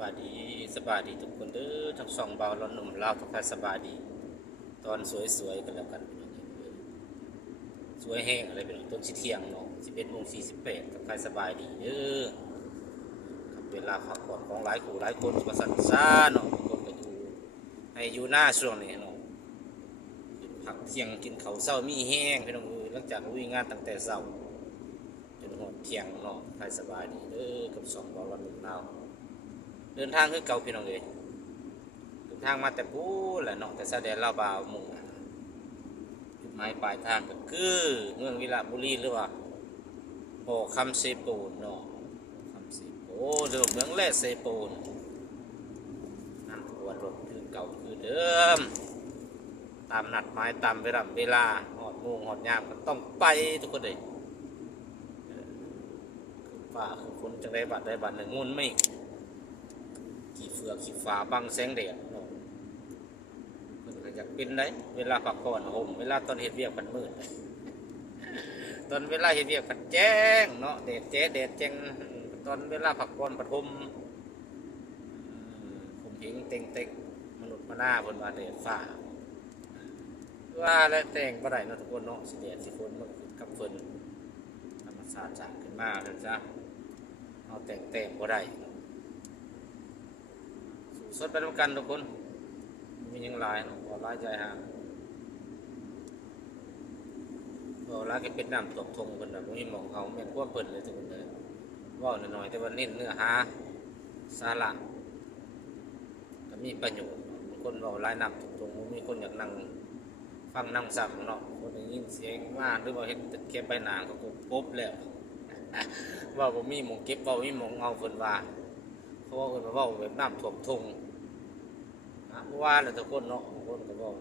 บายดีสบายดีทุกคนเด้อทั้งสองเบาเราหนุ่มลาวทุกท่านสบายดีตอนสวยๆกันแล้วกันพี่น้องสวยแห้งอะไรเป็นต้นชิเที่ยงเนาะ11:48ทุกท่านสบายดีเด้อครับเวลาพักผ่อนของหลายคู่หลายคนก็สั่นซ่าเนาะบางคนก็อยู่หน้าช่วงนี้เนาะพักเที่ยงกินข้าวเช้ามีแห้งพี่น้องหลังจากลุยงานตั้งแต่เช้าจนหมดเที่ยงเนาะท่านสบายดีเด้อกับสองเบาเราหนุ่มลาวเดินทางคือเก่าพี่น้องเลยเดินทางมาแต่ปูแหละเนาะแต่แสดงลาวบาวมุ่งจุดหมายปลายทางก็คือเมืองวิระบุรีหรือว่าโอคำเซโปนเนาะคำเซโปนหรือเมืองแร่เซโปนนั่นตัวรถคือเก่าคือเดิมตามนัดหมายตามเวลาหอดโมงหอดยามก็ต้องไปทุกคนเลยคือฟ้าคือฝนจังได้บัดได้บัดหนึ่งงุ่นไม่ขี่เฟือกขี่ฟ้าบังแสงแดดเนาะมันก็อยากเป็นได้เวลาพักผ่อนห่มเวลาตอนเฮ็ดเวียกมันมืดตอนเวลาเฮ็ดเวียกมันแจ้งเนาะแดดแจ้งตอนเวลาพักผ่อนปฐมผมเห็นเต็งมนุษย์มาหน้าบนว่าแดดฟ้าว่าและแต่งบ่ได้เนาะทุกคนเนาะสิแดดสิฝนมันกับฝนธรรมชาติสร้างขึ้นมาแล้วจ้ะเอาแต่งบ่ได้สดไปด้วยกันทุกคนมียังหลายเนาะบ่หลายใจห่างบ่หลายก็เป็นน้ำตกทงเพิ่นน่ะบ่มีหม่องเอาแม่นความเพิ่นเลยทุกคนเลยเว้าน้อยๆแต่ว่าเน้นเนื้อหาสาระก็มีประโยชน์บางคนเว้าหลายน้ำตกทงบ่มีคนอยากนั่งฟังนั่งซ้ำเนาะคนได้ยินเสียงมาหรือว่าเห็นแค่ใบหน้าก็ปุ๊บแล้วว่าบ่มีหม่องเก็บเว้ามีหม่องเอาเพิ่นว่าเพราะว่าเพิ่นเว้าแบบน้ำท่วมทงเพราะว่าแล้วทุกคนเนาะบางคนก็บอก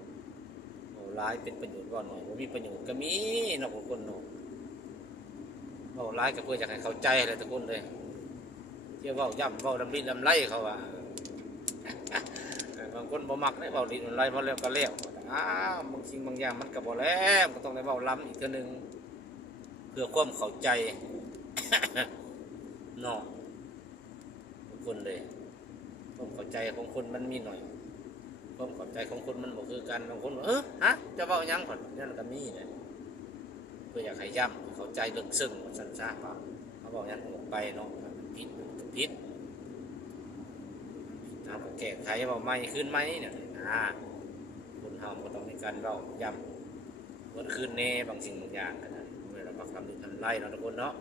หลายเป็นประโยชน์ว่าหน่อยว่ามีประโยชน์ก็มีเนาะบางคนเนาะบอกหลายก็เพื่อจะให้เข้าใจอะไรทุกคนเลยเที่ยวเว้าย่ำเว้าลำลิ้นลำไรเขาว่าบางคนบ่มักได้เว้าลิ้นลำไรเพราะแล้วก็แล้วบางสิ่งบางอย่างมันก็บ่แล้วก็ต้องได้เว้าล้ำอีกเทื่อนึงเพื่อความเข้าใจเนาะทุกคนเลยความเข้าใจของคนมันมีหน่อยความเข้าใจของคนมันบ่คือกันบางคนฮะจะเว้าหยังก่อนนั่นก็มีเนี่ยเพื่ออยากให้ย้ำเข้าใจลึกซึ้งสั้นๆว่าเขาบอกหยังออกไปเนาะผิดเอาแก้ไขเว้าใหม่คืนใหม่เนี่ยคนเฮาก็ต้องมีการเว้าย้ำวันคืนแน่บางสิ่งบางอย่างก็ได้เมื่อเรามาทำดีทำไรเนาะทุกคนเนาะ